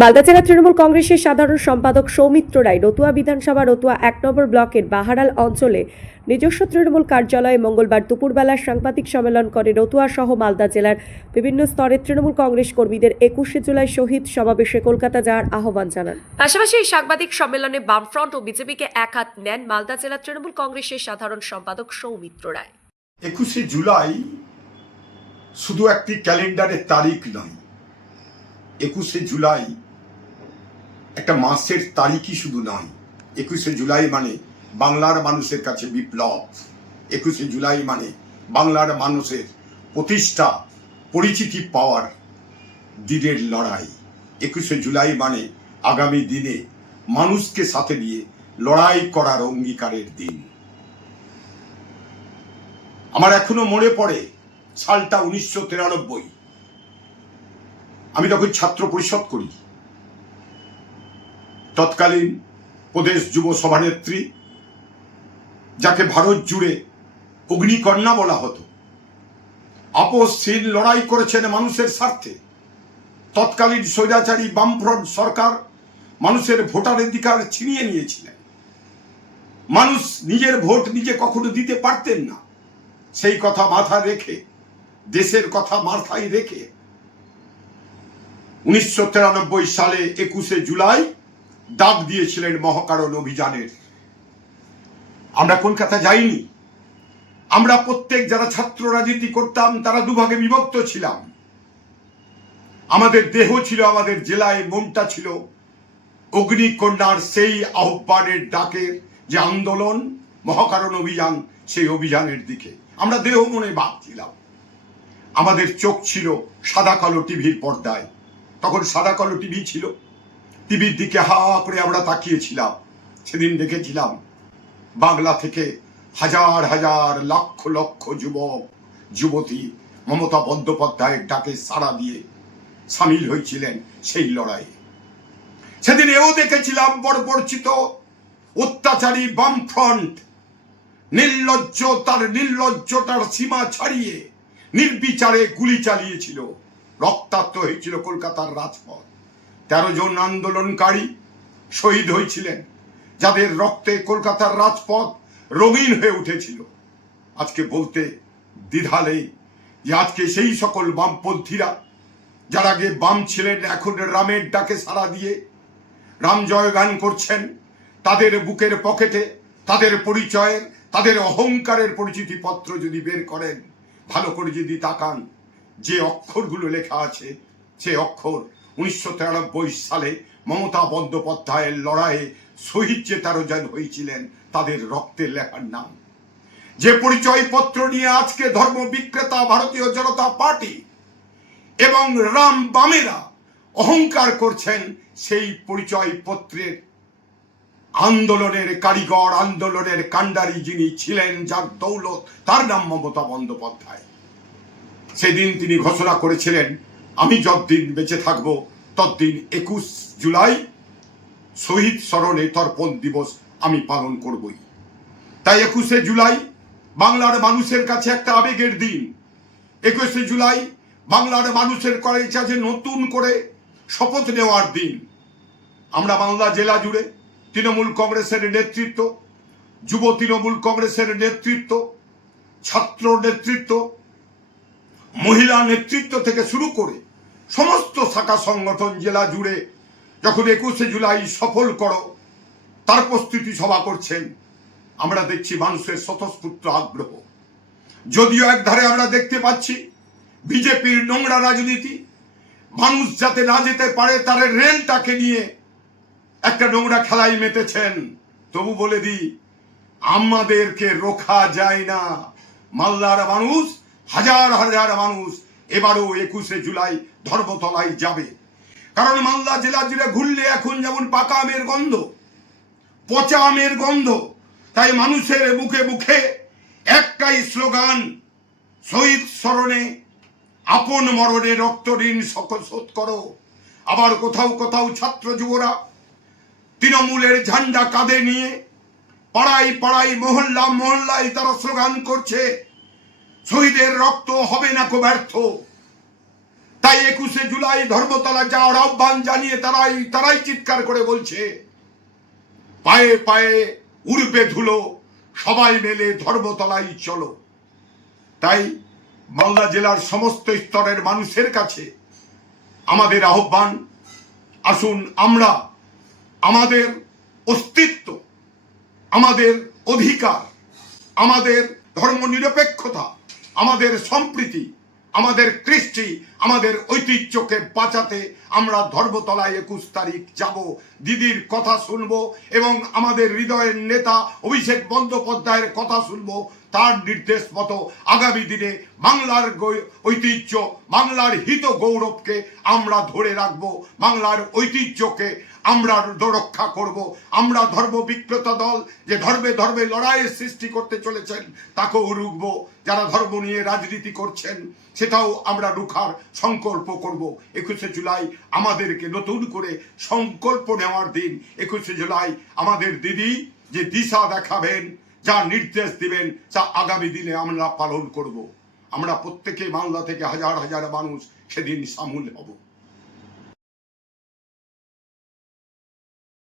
মালদা জেলা তৃণমূল কংগ্রেসের সাধারণ সম্পাদক সৌমিত্র রায় রতুয়া বিধানসভা রতুয়া ১ নম্বর ব্লকের বাহারাল অঞ্চলে নিজস্ব তৃণমূল কার্যালয়ে মঙ্গলবার দুপুরবেলা সাংবাদিক সম্মেলন করে রতুয়া সহ মালদা জেলার বিভিন্ন স্তরের তৃণমূল কংগ্রেস কর্মীদের ২১শে জুলাই শহীদ সমাবেশে কলকাতা যাওয়ার আহ্বান জানান। পাশাপাশি এই সাংবাদিক সম্মেলনে বামফ্রন্ট ও বিজেপিকে এক হাত নেন মালদা জেলা তৃণমূল কংগ্রেসের সাধারণ সম্পাদক সৌমিত্র রায়। ২১শে জুলাই শুধু একটি ক্যালেন্ডারের তারিখ নয়, ২১শে জুলাই একটা মাসের তারিখই শুধু নয়। ২১শে জুলাই মানে বাংলার মানুষের কাছে বিপ্লব। ২১শে জুলাই মানে বাংলার মানুষের প্রতিষ্ঠা, পরিচিতি পাওয়ার দিনের লড়াই। ২১শে জুলাই মানে আগামী দিনে মানুষকে সাথে নিয়ে লড়াই করার অঙ্গীকারের দিন। আমার এখনো মনে পড়ে সালটা ১৯৯৩। আমি তখন ছাত্র পরিষদ করি। তৎকালীন প্রদেশ যুব সভানেত্রী, যাকে ভারত জুড়ে অগ্নিকন্যা বলা হতো, আপসহীন লড়াই করেছেন মানুষের স্বার্থে। তৎকালীন স্বৈরাচারী বামফ্রন্ট সরকার মানুষের ভোটাধিকার ছিনিয়ে নিয়েছিলেন। মানুষ নিজের ভোট নিজে কখনো দিতে পারতেন না। সেই কথা মাথায় রেখে, দেশের কথা মাথায় রেখে ১৯৯৩ সালে ২১শে জুলাই ডাক দিয়েছিলেন মহাকারণ অভিযানের। আমরা কলকাতা যাইনি। আমরা প্রত্যেক যারা ছাত্র রাজনীতি করতাম তারা দুভাগে বিভক্ত ছিলাম। আমাদের দেহ ছিল আমাদের জেলায়, মনটা ছিল অগ্নিকন্যার সেই আহ্বানের ডাকের যে আন্দোলন, মহাকারণ অভিযান, সেই অভিযানের দিকে আমরা দেহ মনে ভাবছিলাম। আমাদের চোখ ছিল সাদা কালো টিভির পর্দায়। তখন সাদা কালো টিভি ছিল। টিভির দিকে হা করে আমরা তাকিয়েছিলাম। সেদিন দেখেছিলাম বাংলা থেকে হাজার হাজার লক্ষ লক্ষ যুবক যুবতী মমতা বন্দ্যোপাধ্যায়ের ডাকে সাড়া দিয়ে সামিল হয়েছিলেন সেই লড়াইয়ে। সেদিন এও দেখেছিলাম বর্বরচিত অত্যাচারী বামফ্রন্ট নির্লজ্জতার সীমা ছাড়িয়ে নির্বিচারে গুলি চালিয়েছিল। রক্তাক্ত হয়েছিল কলকাতার রাজপথ। ১৩ জন আন্দোলনকারী শহীদ হয়েছিলেন, যাদের রক্তে কলকাতার রাজপথ রঙিন হয়ে উঠেছিল। আজকে বলতে দ্বিধা নেই যে আজকে সেই সকল বামপন্থীরা যারা আগে বাম ছিলেন, এখন রামের ডাকে সাড়া দিয়ে রাম জয়গান করছেন। তাদের বুকের পকেটে তাদের পরিচয়ের, তাদের অহংকারের পরিচিতি পত্র যদি বের করেন, ভালো করে যদি তাকান, যে অক্ষরগুলো লেখা আছে সে অক্ষর ১৯৯৩ সালে মমতা বন্দ্যোপাধ্যায়ের লড়াইয়ে শহীদ যে ১৩ জন হয়েছিলেন তাদের রক্তের লেখার নাম। যে পরিচয় পত্র নিয়ে আজকে ধর্ম বিক্রেতা ভারতীয় জনতা পার্টি এবং রাম বামেরা অহংকার করছেন, সেই পরিচয় পত্রের আন্দোলনের কারিগর, আন্দোলনের কাণ্ডারি যিনি ছিলেন, যার দৌলত, তার নাম মমতা বন্দ্যোপাধ্যায়। সেদিন তিনি ঘোষণা করেছিলেন, আমি যতদিন বেঁচে থাকবো ততদিন ২১ জুলাই শহীদ স্মরণে তর্পণ দিবস আমি পালন করবই। তাই ২১শে জুলাই বাংলার মানুষের কাছে একটা আবেগের দিন। ২১শে জুলাই বাংলার মানুষের কাছে নতুন করে শপথ নেওয়ার দিন। আমরা মালদা জেলা জুড়ে তৃণমূল কংগ্রেসের নেতৃত্ব, যুব তৃণমূল কংগ্রেসের নেতৃত্ব, ছাত্র নেতৃত্ব, মহিলা নেতৃত্ব থেকে শুরু করে সমস্ত শাখা সংগঠন জেলা জুড়ে যখন ২১শে জুলাই সফল করো তার প্রস্তুতি সভা করছেন। আমরা দেখছি মানুষের স্বতঃস্ফূর্ত আগ্রহ। যদিও একধারে আমরা দেখতে পাচ্ছি বিজেপির নোংরা রাজনীতি, মানুষ যাতে না যেতে পারে তার রেলটাকে নিয়ে একটা নোংরা খেলায় মেতেছেন। তবু বলে দিই, আমাদেরকে রোখা যায় না। মালদার মানুষ, হাজার হাজার মানুষ এবারও ২১শে জুলাই ধর্মতলায় যাবে। কারণ মালদা জেলা জুড়ে ঘুরলে এখন যেমন পাকা আমের গন্ধ, পচা আমের গন্ধ, তাই মানুষের মুখে মুখে একটাই স্লোগান, শহীদ স্মরণে আপন মরণে রক্ত ঋণ শোধ করো। আবার কোথাও কোথাও ছাত্র যুবরা তৃণমূলের ঝান্ডা কাঁধে নিয়ে পাড়ায় পাড়ায়, মহল্লা মহল্লায় তারা স্লোগান করছে, শহীদের রক্ত হবে না কো ব্যর্থ। তাই 21শে জুলাই ধর্মতলা যাওয়ার আহ্বান জানিয়ে তারাই চিৎকার করে বলছে, পায়ে পায়ে উড়বে ধুলো, সবাই মিলে ধর্মতলায় চলো। তাই মালদা জেলার সমস্ত স্তরের মানুষের কাছে আমাদের আহ্বান, আসুন আমরা আমাদের অস্তিত্ব, আমাদের অধিকার, আমাদের ধর্মনিরপেক্ষতা, আমাদের সম্প্রীতি, আমাদের কৃষ্টি, আমাদের ঐতিহ্যকে বাঁচাতে আমরা ধর্মতলায় 21 তারিখ যাব, দিদির কথা শুনবো এবং আমাদের হৃদয়ের নেতা অভিষেক বন্দ্যোপাধ্যায়ের কথা শুনবো। তার নির্দেশ মতো আগামী দিনে বাংলার ঐতিহ্য, বাংলার হিত গৌরবকে আমরা ধরে রাখবো, বাংলার ঐতিহ্যকে আমরা রক্ষা করব। আমরা ধর্ম বিক্রেতা দল যে ধর্মে ধর্মে লড়াইয়ের সৃষ্টি করতে চলেছেন তাকেও রুখবো। যারা ধর্ম নিয়ে রাজনীতি করছেন সেটাও আমরা রুখার সংকল্প করব। 21শে জুলাই আমাদেরকে নতুন করে সংকল্প নেওয়ার দিন। 21শে জুলাই আমাদের দিদি যে দিশা দেখাবেন, যা নির্দেশ দিবেন, তা আগামী দিনে আমরা পালন করব। আমরা প্রত্যেকে মালদা থেকে হাজার হাজার মানুষ সেদিন সামিল হব।